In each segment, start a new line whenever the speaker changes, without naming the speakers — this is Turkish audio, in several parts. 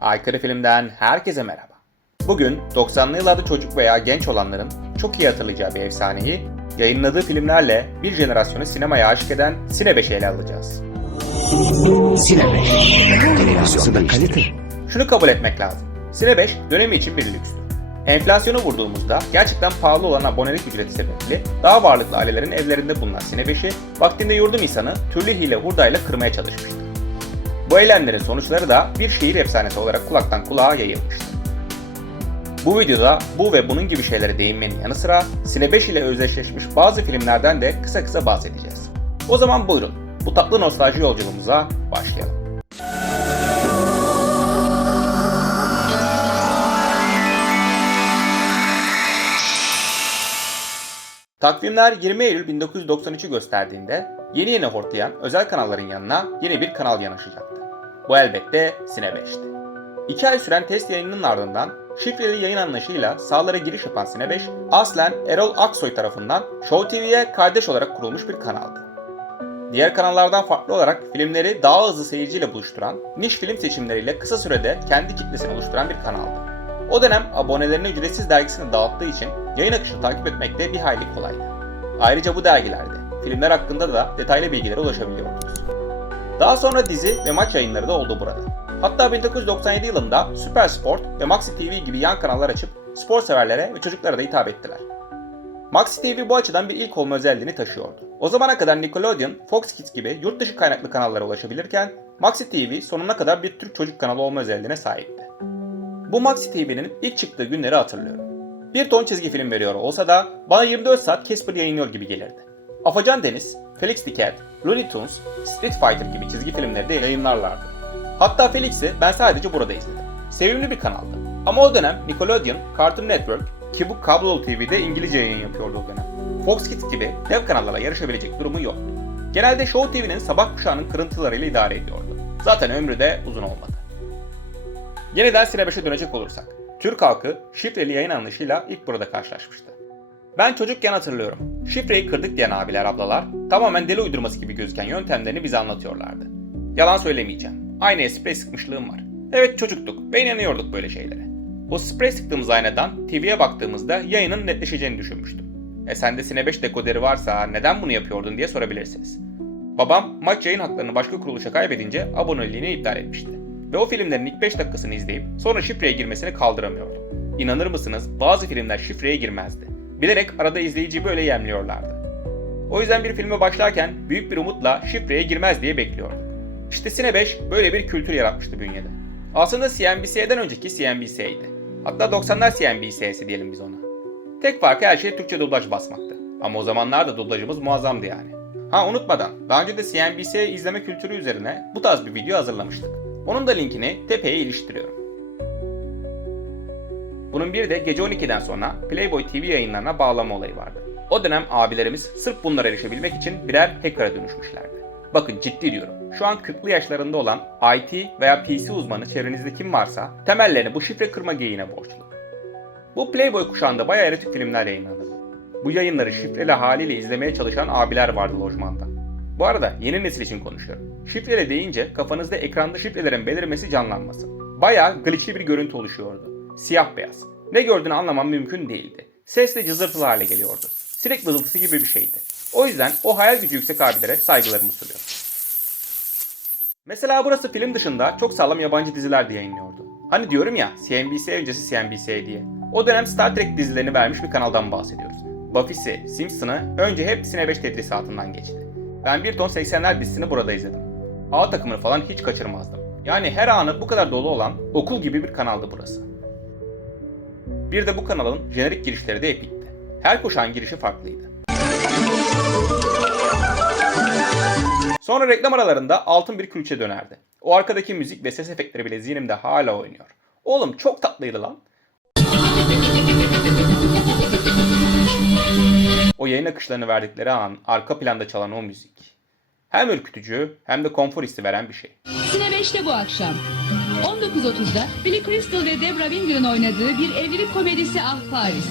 Aykırı Film'den herkese merhaba. Bugün 90'lı yıllarda çocuk veya genç olanların çok iyi hatırlayacağı bir efsaneyi yayınladığı filmlerle bir jenerasyonu sinemaya aşık eden Sine 5'i ele alacağız.
Sine 5. Televizyonda kalite.
Şunu kabul etmek lazım. Sine 5 dönemi için bir lükstür. Enflasyonu vurduğumuzda gerçekten pahalı olan abonelik ücreti sebebiyle daha varlıklı ailelerin evlerinde bulunan Sine 5'i vaktinde yurdum insanı türlü hile hurdayla kırmaya çalışmıştı. Bu eylemlerin sonuçları da bir şehir efsanesi olarak kulaktan kulağa yayılmıştı. Bu videoda bu ve bunun gibi şeylere değinmenin yanı sıra Sine 5 ile özdeşleşmiş bazı filmlerden de kısa kısa bahsedeceğiz. O zaman buyurun bu tatlı nostalji yolculuğumuza başlayalım. Takvimler 20 Eylül 1993'ü gösterdiğinde yeni yeni hortlayan özel kanalların yanına yeni bir kanal yanaşacaktı. Bu elbette Sine 5'ti. 2 ay süren test yayınının ardından şifreli yayın anlayışıyla sahalara giriş yapan Sine 5, aslen Erol Aksoy tarafından Show TV'ye kardeş olarak kurulmuş bir kanaldı. Diğer kanallardan farklı olarak filmleri daha hızlı seyirciyle buluşturan, niş film seçimleriyle kısa sürede kendi kitlesini oluşturan bir kanaldı. O dönem abonelerine ücretsiz dergisini dağıttığı için yayın akışını takip etmek de bir hayli kolaydı. Ayrıca bu dergilerde filmler hakkında da detaylı bilgilere ulaşabiliyordunuz. Daha sonra dizi ve maç yayınları da oldu burada. Hatta 1997 yılında Süper Sport ve Maxi TV gibi yan kanallar açıp spor severlere ve çocuklara da hitap ettiler. Maxi TV bu açıdan bir ilk olma özelliğini taşıyordu. O zamana kadar Nickelodeon, Fox Kids gibi yurt dışı kaynaklı kanallara ulaşabilirken Maxi TV sonuna kadar bir Türk çocuk kanalı olma özelliğine sahipti. Bu Maxi TV'nin ilk çıktığı günleri hatırlıyorum. Bir ton çizgi film veriyor olsa da bana 24 saat Casper yayınlıyor gibi gelirdi. Afacan Deniz, Felix the Cat, Looney Tunes, Street Fighter gibi çizgi filmleri de yayınlarlardı. Hatta Felix'i ben sadece burada izledim. Sevimli bir kanaldı. Ama o dönem Nickelodeon, Cartoon Network ki bu kablolu TV'de İngilizce yayın yapıyordu o dönem. Fox Kids gibi dev kanallara yarışabilecek durumu yoktu. Genelde Show TV'nin sabah kuşağının kırıntılarıyla idare ediyordu. Zaten ömrü de uzun olmadı. Yeniden Sine 5'e dönecek olursak, Türk halkı şifreli yayın anlayışıyla ilk burada karşılaşmıştı. Ben çocukken hatırlıyorum. Şifreyi kırdık diyen abiler ablalar tamamen deli uydurması gibi gözüken yöntemlerini bize anlatıyorlardı. Yalan söylemeyeceğim. Aynı sprey sıkmışlığım var. Evet çocuktuk ve inanıyorduk böyle şeylere. O sprey sıktığımız aynadan TV'ye baktığımızda yayının netleşeceğini düşünmüştüm. E sende Sine 5 dekoderi varsa neden bunu yapıyordun diye sorabilirsiniz. Babam maç yayın haklarını başka kuruluşa kaybedince aboneliğini iptal etmişti. Ve o filmlerin ilk 5 dakikasını izleyip sonra şifreye girmesini kaldıramıyordum. İnanır mısınız bazı filmler şifreye girmezdi. Bilerek arada izleyiciyi böyle yemliyorlardı. O yüzden bir filme başlarken büyük bir umutla şifreye girmez diye bekliyorduk. İşte Sine 5 böyle bir kültür yaratmıştı bünyede. Aslında CNBC'den önceki CNBC'ydi. Hatta 90'lar CNBC'si diyelim biz ona. Tek farkı her şey Türkçe dublaj basmaktı. Ama o zamanlarda dublajımız muazzamdı yani. Ha unutmadan daha önce de CNBC izleme kültürü üzerine bu tarz bir video hazırlamıştık. Onun da linkini tepeye iliştiriyorum. Bunun bir de gece 12'den sonra Playboy TV yayınlarına bağlama olayı vardı. O dönem abilerimiz sırf bunlara erişebilmek için birer hacker'a dönüşmüşlerdi. Bakın ciddi diyorum. Şu an 40'lı yaşlarında olan IT veya PC uzmanı çevrenizde kim varsa temellerini bu şifre kırma geyiğine borçlu. Bu Playboy kuşağında bayağı erotik filmler yayınlanırdı. Bu yayınları şifreli haliyle izlemeye çalışan abiler vardı lojmanda. Bu arada yeni nesil için konuşuyorum. Şifreli deyince kafanızda ekranda şifrelerin belirmesi canlanmasın. Bayağı glitchli bir görüntü oluşuyordu. Siyah beyaz. Ne gördüğünü anlamam mümkün değildi. Ses de cızırtılı hale geliyordu. Sinek vızıltısı gibi bir şeydi. O yüzden o hayal gücü yüksek abilere saygılarımı sunuyorum. Mesela burası film dışında çok sağlam yabancı diziler de yayınlıyordu. Hani diyorum ya CNBC öncesi CNBC diye. O dönem Star Trek dizilerini vermiş bir kanaldan bahsediyoruz. Buffy'si, Simpson'ı önce hep Sine 5 tedrisatından geçti. Ben bir ton 80'ler dizisini burada izledim. A takımını falan hiç kaçırmazdım. Yani her anı bu kadar dolu olan okul gibi bir kanaldı burası. Bir de bu kanalın jenerik girişleri de epikti. Her kuşağın girişi farklıydı. Sonra reklam aralarında altın bir külçe dönerdi. O arkadaki müzik ve ses efektleri bile zihnimde hala oynuyor. Oğlum çok tatlıydı lan. yayın akışlarını verdikleri an arka planda çalan o müzik. Hem ürkütücü hem de konfor hissi veren bir şey.
Sine 5'te bu akşam. 19.30'da Billy Crystal ve Debra Winger'ın oynadığı bir evlilik komedisi Ah Paris.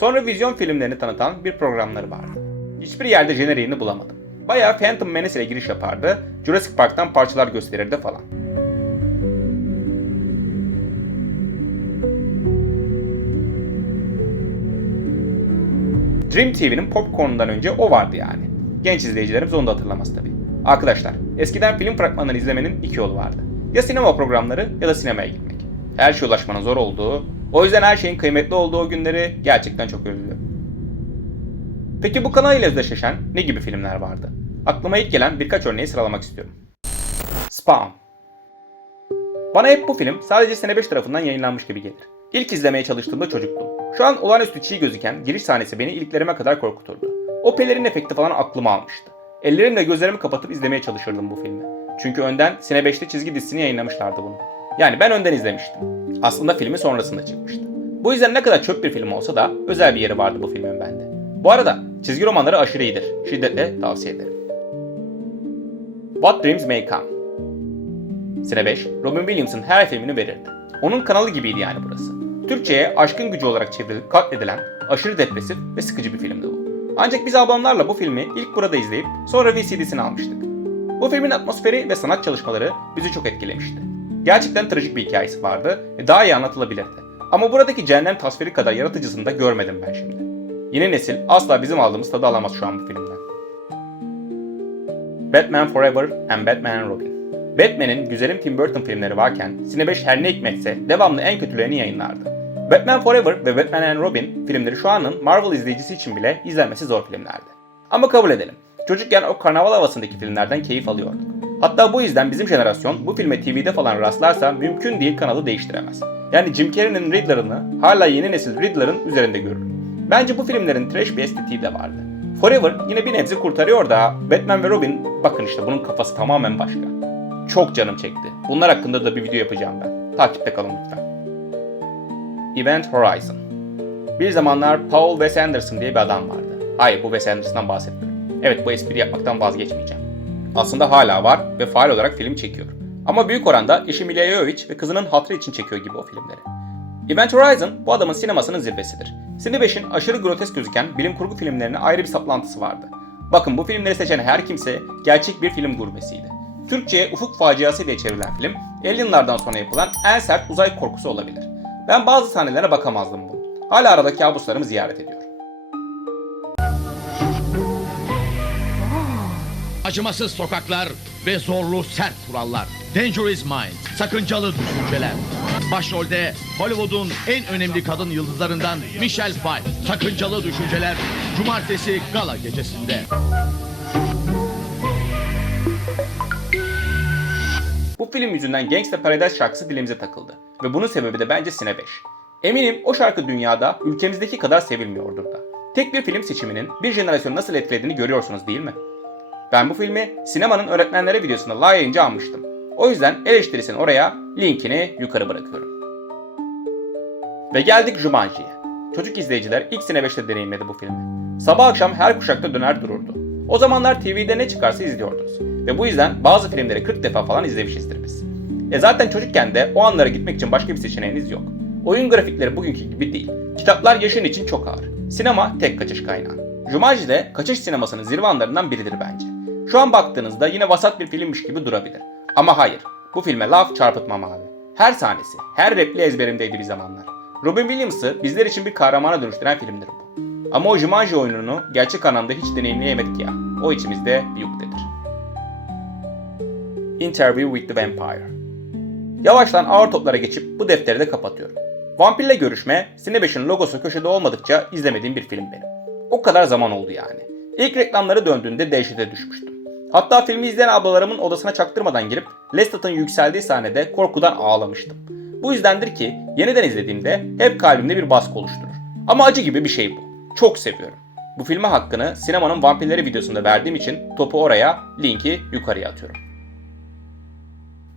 Sonra vizyon filmlerini tanıtan bir programları vardı. Hiçbir yerde jeneriğini bulamadım. Bayağı Phantom Menace ile giriş yapardı, Jurassic Park'tan parçalar gösterirdi falan. Dream TV'nin Popcorn'dan önce o vardı yani. Genç izleyicilerimiz onu da hatırlamaz tabi. Arkadaşlar, eskiden film fragmanlarını izlemenin iki yolu vardı. Ya sinema programları ya da sinemaya gitmek. Her şeye ulaşmanın zor olduğu, o yüzden her şeyin kıymetli olduğu günleri gerçekten çok özlüyorum. Peki bu kanal ile özdeşleşen ne gibi filmler vardı? Aklıma ilk gelen birkaç örneği sıralamak istiyorum. Spawn. Bana hep bu film sadece sene 5 tarafından yayınlanmış gibi gelir. İlk izlemeye çalıştığımda çocuktum. Şu an olağanüstü çiğ gözüken giriş sahnesi beni iliklerime kadar korkuturdu. O pelerin efekti falan aklımı almıştı. Ellerimle gözlerimi kapatıp izlemeye çalışırdım bu filmi. Çünkü önden Sine 5'te çizgi dizisini yayınlamışlardı bunu. Yani ben önden izlemiştim. Aslında filmi sonrasında çıkmıştı. Bu yüzden ne kadar çöp bir film olsa da özel bir yeri vardı bu filmin bende. Bu arada çizgi romanları aşırı iyidir. Şiddetle tavsiye ederim. What Dreams May Come Sine 5, Robin Williams'ın her filmini verirdi. Onun kanalı gibiydi yani burası. Türkçe'ye aşkın gücü olarak çevrilip katledilen aşırı depresif ve sıkıcı bir filmdi bu. Ancak biz ablamlarla bu filmi ilk burada izleyip sonra VCD'sini almıştık. Bu filmin atmosferi ve sanat çalışmaları bizi çok etkilemişti. Gerçekten trajik bir hikayesi vardı ve daha iyi anlatılabilirdi. Ama buradaki cehennem tasviri kadar yaratıcısını da görmedim ben şimdi. Yeni nesil asla bizim aldığımız tadı alamaz şu an bu filmden. Batman Forever and Batman and Robin Batman'in güzelim Tim Burton filmleri varken Cine 5 her ne hikmetse devamlı en kötülerini yayınlardı. Batman Forever ve Batman and Robin filmleri şu anın Marvel izleyicisi için bile izlenmesi zor filmlerdi. Ama kabul edelim. Çocukken o karnaval havasındaki filmlerden keyif alıyorduk. Hatta bu yüzden bizim jenerasyon bu filme TV'de falan rastlarsa mümkün değil kanalı değiştiremez. Yani Jim Carrey'nin Riddler'ını hala yeni nesil Riddler'ın üzerinde görür. Bence bu filmlerin trash bir estetiği de vardı. Forever yine bir nebze kurtarıyor da Batman ve Robin bakın işte bunun kafası tamamen başka. Çok canım çekti. Bunlar hakkında da bir video yapacağım ben. Takipte kalın lütfen. Event Horizon Bir zamanlar Paul Wes Anderson diye bir adam vardı. Hayır bu Wes Anderson'dan bahsetmiyorum. Evet bu espri yapmaktan vazgeçmeyeceğim. Aslında hala var ve faal olarak film çekiyor. Ama büyük oranda eşi Mila Jovovich ve kızının hatırı için çekiyor gibi o filmleri. Event Horizon bu adamın sinemasının zirvesidir. Cine 5'in aşırı grotesk gözüken bilim kurgu filmlerine ayrı bir saplantısı vardı. Bakın bu filmleri seçen her kimse gerçek bir film gurmesiydi. Türkçe'ye Ufuk Faciası diye çevrilen film, Alien'lardan sonra yapılan en sert uzay korkusu olabilir. Ben bazı sahnelere bakamazdım bunu. Hala arada kabuslarımı ziyaret ediyor.
Acımasız sokaklar ve zorlu sert kurallar. Dangerous Minds, sakıncalı düşünceler. Başrolde Hollywood'un en önemli kadın yıldızlarından Michelle Pfeiffer. Sakıncalı düşünceler Cumartesi gala gecesinde.
Bu film yüzünden Gangsta Paradise şarkısı dilimize takıldı. Ve bunun sebebi de bence Sine 5. Eminim o şarkı dünyada ülkemizdeki kadar sevilmiyordur da. Tek bir film seçiminin bir jenerasyonu nasıl etkilediğini görüyorsunuz değil mi? Ben bu filmi sinemanın öğretmenlere videosunda live yayınca almıştım. O yüzden eleştirisini oraya, linkini yukarı bırakıyorum. Ve geldik Jumanji'ye. Çocuk izleyiciler ilk Sine 5'te deneyimledi bu filmi. Sabah akşam her kuşakta döner dururdu. O zamanlar TV'de ne çıkarsa izliyordunuz. Ve bu yüzden bazı filmleri 40 defa falan izlemişizdir biz. E zaten çocukken de o anlara gitmek için başka bir seçeneğiniz yok. Oyun grafikleri bugünkü gibi değil. Kitaplar yaşın için çok ağır. Sinema tek kaçış kaynağı. Jumanji de kaçış sinemasının zirve anlarından biridir bence. Şu an baktığınızda yine vasat bir filmmiş gibi durabilir. Ama hayır, bu filme laf çarpıtmam abi. Her sahnesi, her repliği ezberimdeydi bir zamanlar. Robin Williams'ı bizler için bir kahramana dönüştüren filmdir bu. Ama o Jumanji oyununu gerçek anlamda hiç deneyimleyemedik ya. O içimizde bir yuktedir. Interview with the Vampire Yavaştan ağır toplara geçip bu defteri de kapatıyorum. Vampirle görüşme, Cine 5'in logosu köşede olmadıkça izlemediğim bir film benim. O kadar zaman oldu yani. İlk reklamları döndüğünde dehşete düşmüştüm. Hatta filmi izleyen ablalarımın odasına çaktırmadan girip Lestat'ın yükseldiği sahnede korkudan ağlamıştım. Bu yüzdendir ki yeniden izlediğimde hep kalbimde bir baskı oluşturur. Ama acı gibi bir şey bu. Çok seviyorum. Bu filme hakkını sinemanın vampirleri videosunda verdiğim için topu oraya, linki yukarıya atıyorum.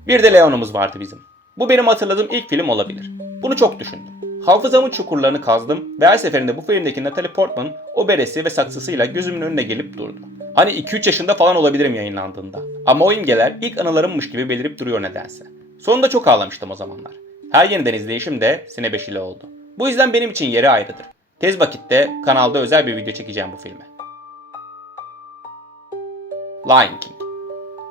Bir de Leon'umuz vardı bizim. Bu benim hatırladığım ilk film olabilir. Bunu çok düşündüm. Hafızamın çukurlarını kazdım ve her seferinde bu filmdeki Natalie Portman o beresi ve saksısıyla gözümün önüne gelip durdu. Hani 2-3 yaşında falan olabilirim yayınlandığında. Ama o imgeler ilk anılarımmış gibi belirip duruyor nedense. Sonunda çok ağlamıştım o zamanlar. Her yeniden izleyişim de Sine 5 ile oldu. Bu yüzden benim için yeri ayrıdır. Tez vakitte kanalda özel bir video çekeceğim bu filme. Lion King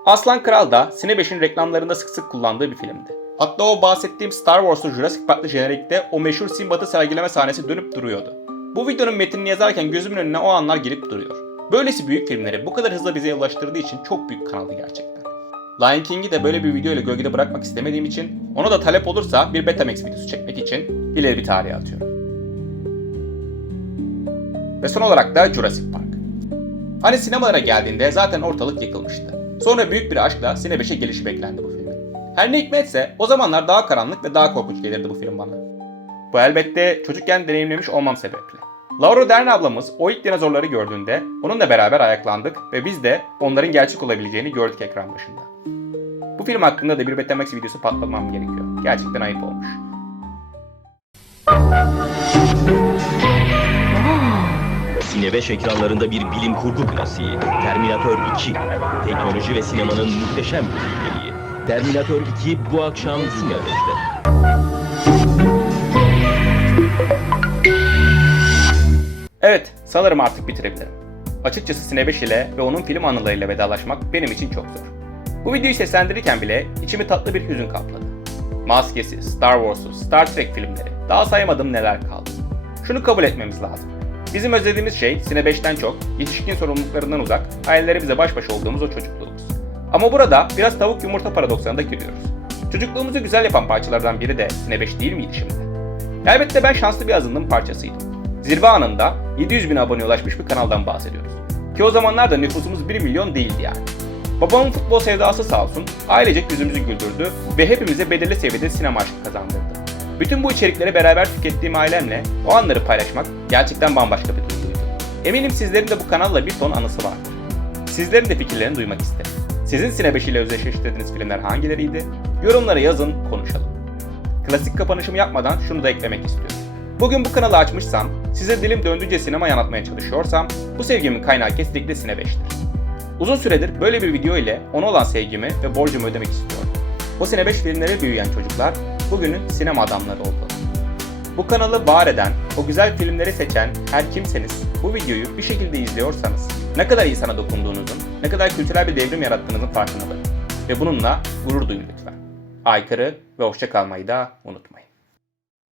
Aslan Kral da Sine 5'in reklamlarında sık sık kullandığı bir filmdi. Hatta o bahsettiğim Star Wars'un Jurassic Park'lı jenerikte o meşhur Simbat'ı sergileme sahnesi dönüp duruyordu. Bu videonun metnini yazarken gözümün önüne o anlar gelip duruyor. Böylesi büyük filmleri bu kadar hızlı bize ulaştırdığı için çok büyük kanaldı gerçekten. Lion King'i de böyle bir video ile gölgede bırakmak istemediğim için ona da talep olursa bir Betamax videosu çekmek için ileri bir tarihe atıyorum. Ve son olarak da Jurassic Park. Hani sinemalara geldiğinde zaten ortalık yıkılmıştı. Sonra büyük bir aşkla Sine 5'e gelişi beklendi. Her ne hikmetse o zamanlar daha karanlık ve daha korkunç gelirdi bu film bana. Bu elbette çocukken deneyimlemiş olmam sebeple. Laura Dern ablamız o ilk dinozorları gördüğünde onunla beraber ayaklandık ve biz de onların gerçek olabileceğini gördük ekran başında. Bu film hakkında da bir Betamax videosu patlatmam gerekiyor. Gerçekten ayıp olmuş.
5 ekranlarında bir bilim kurgu klasiği. Terminator 2. Teknoloji ve sinemanın muhteşem birlikteliği. Terminator 2 bu akşam Sine 5'te.
Evet, sanırım artık bitirebilirim. Açıkçası Sine 5 ile ve onun film anılarıyla vedalaşmak benim için çok zor. Bu videoyu seslendirirken bile içimi tatlı bir hüzün kapladı. Maskesi, Star Wars'u, Star Trek filmleri, daha saymadığım neler kaldı. Şunu kabul etmemiz lazım. Bizim özlediğimiz şey Sine 5'ten çok, yetişkin sorumluluklarından uzak, hayallerimize baş başa olduğumuz o çocukluğumuz. Ama burada biraz tavuk yumurta paradoksuna da giriyoruz. Çocukluğumuzu güzel yapan parçalardan biri de Sine 5 değil miydi şimdi? Elbette ben şanslı bir azınlığın parçasıydım. Zirve anında 700 bin aboneye ulaşmış bir kanaldan bahsediyoruz. Ki o zamanlarda nüfusumuz 1 milyon değildi yani. Babamın futbol sevdası sağ olsun ailecek yüzümüzü güldürdü ve hepimize belirli seviyede sinema aşkı kazandırdı. Bütün bu içerikleri beraber tükettiğim ailemle o anları paylaşmak gerçekten bambaşka bir duyguydu. Eminim sizlerin de bu kanalla bir ton anısı vardır. Sizlerin de fikirlerini duymak isterim. Sizin Sine 5 ile özdeşleştirdiğiniz filmler hangileriydi? Yorumlara yazın, konuşalım. Klasik kapanışımı yapmadan şunu da eklemek istiyorum. Bugün bu kanalı açmışsam, size dilim döndüğünce sinema anlatmaya çalışıyorsam, bu sevgimin kaynağı kesinlikle Sine 5'tir. Uzun süredir böyle bir video ile ona olan sevgimi ve borcumu ödemek istiyorum. O Sine 5 filmleri büyüyen çocuklar, bugünün sinema adamları oldu. Bu kanalı var eden, o güzel filmleri seçen her kimseniz bu videoyu bir şekilde izliyorsanız ne kadar insana dokunduğunuzun, ne kadar kültürel bir devrim yarattığınızın farkına varın. Ve bununla gurur duyun lütfen. Aykırı ve hoşça kalmayı da unutmayın.